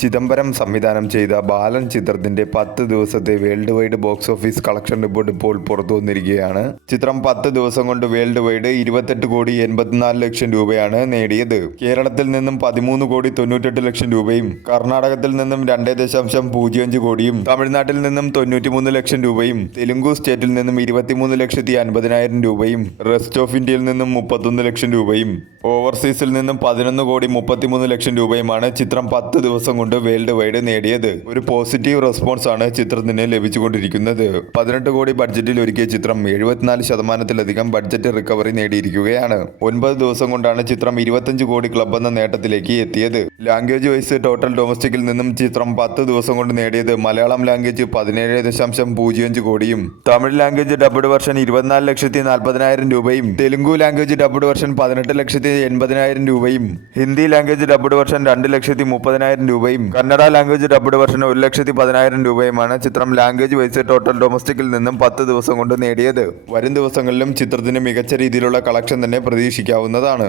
ചിദംബരം സംവിധാനം ചെയ്ത ബാലൻ ചിത്രത്തിന്റെ 10 ദിവസത്തെ world wide box office collection report ഇപ്പോൾ പുറത്തു വന്നിരിക്കുകയാണ്. ചിത്രം 10 ദിവസം കൊണ്ട് വേൾഡ് വൈഡ് 28,84,00,000 രൂപയാണ് നേടിയത്. കേരളത്തിൽ നിന്നും 13,98,00,000 രൂപയും കർണാടകത്തിൽ നിന്നും 2.05 കോടിയും തമിഴ്നാട്ടിൽ നിന്നും 93,00,000 രൂപയും തെലുങ്കു സ്റ്റേറ്റിൽ നിന്നും 23,50,000 രൂപയും റെസ്റ്റ് ഓഫ് ഇന്ത്യയിൽ നിന്നും 31,00,000 രൂപയും ഓവർസീസിൽ നിന്നും 11,33,00,000 രൂപയുമാണ് ചിത്രം 10 ദിവസം കൊണ്ട് വേൾഡ് വൈഡ് നേടിയത്. ഒരു പോസിറ്റീവ് റെസ്പോൺസ് ആണ് ചിത്രത്തിന് ലഭിച്ചുകൊണ്ടിരിക്കുന്നത്. 18 കോടി ബഡ്ജറ്റിൽ ഒരുക്കിയ ചിത്രം 74% ബഡ്ജറ്റ് റിക്കവറി നേടിയിരിക്കുകയാണ്. 9 ദിവസം കൊണ്ടാണ് ചിത്രം 25 കോടി ക്ലബ് എന്ന നേട്ടത്തിലേക്ക് എത്തിയത്. ലാംഗ്വേജ് വൈസ് ടോട്ടൽ ഡൊമസ്റ്റിക്കിൽ നിന്നും ചിത്രം 10 ദിവസം കൊണ്ട് നേടിയത് മലയാളം ലാംഗ്വേജ് 17.05 കോടിയും തമിഴ് ലാംഗ്വേജ് ഡബ്ഡ് വെർഷൻ 24,40,000 രൂപയും തെലുങ്കു ലാംഗ്വേജ് ഡബ്ഡ് വെർഷൻ 18,80,000 രൂപയും ഹിന്ദി ലാംഗ്വേജ് ഡബ്ഡ് വെർഷൻ 2,30,000 രൂപയും കന്നഡ ലാംഗ്വേജ് ഡബ്ഡ് വെർഷൻ 1,10,000 രൂപയുമാണ് ചിത്രം ലാംഗ്വേജ് വൈസ് ടോട്ടൽ ഡൊമസ്റ്റിക്കിൽ നിന്നും 10 ദിവസം കൊണ്ട് നേടിയത്. വരും ദിവസങ്ങളിലും ചിത്രത്തിന് മികച്ച രീതിയിലുള്ള കളക്ഷൻ തന്നെ പ്രതീക്ഷിക്കാവുന്നതാണ്.